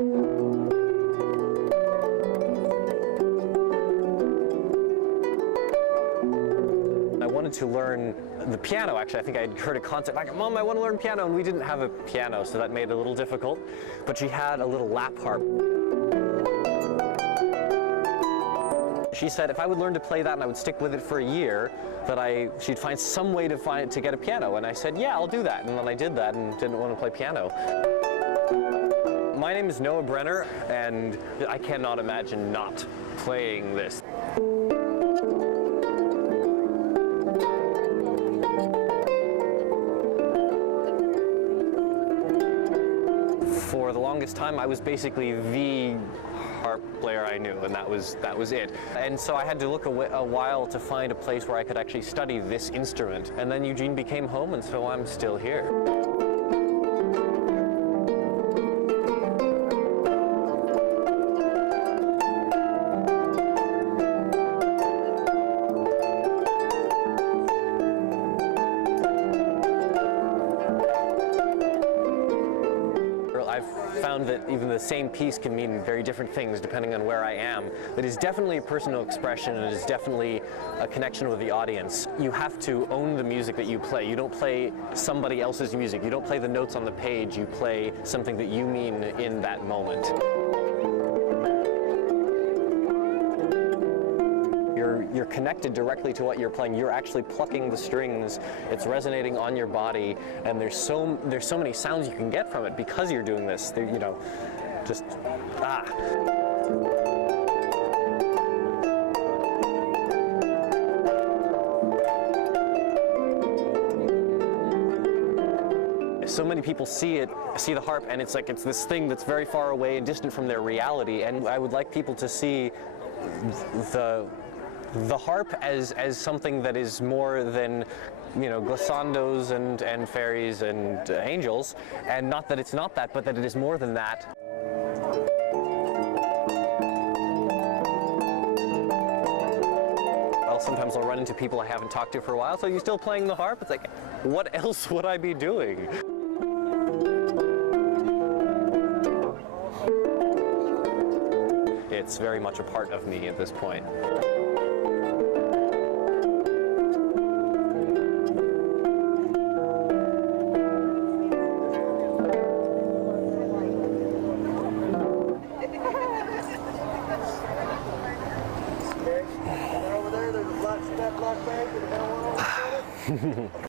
I wanted to learn the piano, actually. I think I had heard a concert, like, Mom, I want to learn piano, and we didn't have a piano, so that made it a little difficult. But she had a little lap harp. She said if I would learn to play that and I would stick with it for a year, that she'd find some way to get a piano. And I said, yeah, I'll do that. And then I did that and didn't want to play piano. My name is Noah Brenner, and I cannot imagine not playing this. For the longest time, I was basically the harp player I knew, and that was it. And so I had to look a while to find a place where I could actually study this instrument. And then Eugene became home, and so I'm still here. I've found that even the same piece can mean very different things depending on where I am. It is definitely a personal expression, and it is definitely a connection with the audience. You have to own the music that you play. You don't play somebody else's music. You don't play the notes on the page. You play something that you mean in that moment. You're connected directly to what you're playing. You're actually plucking the strings. It's resonating on your body, and there's so many sounds you can get from it because you're doing this. You know, just So many people see the harp, and it's like it's this thing that's very far away and distant from their reality. And I would like people to see the harp as something that is more than, you know, glissandos and fairies and angels, and not that it's not that, but that it is more than that. Sometimes I'll run into people I haven't talked to for a while. So, you still playing the harp? It's like, what else would I be doing? It's very much a part of me at this point.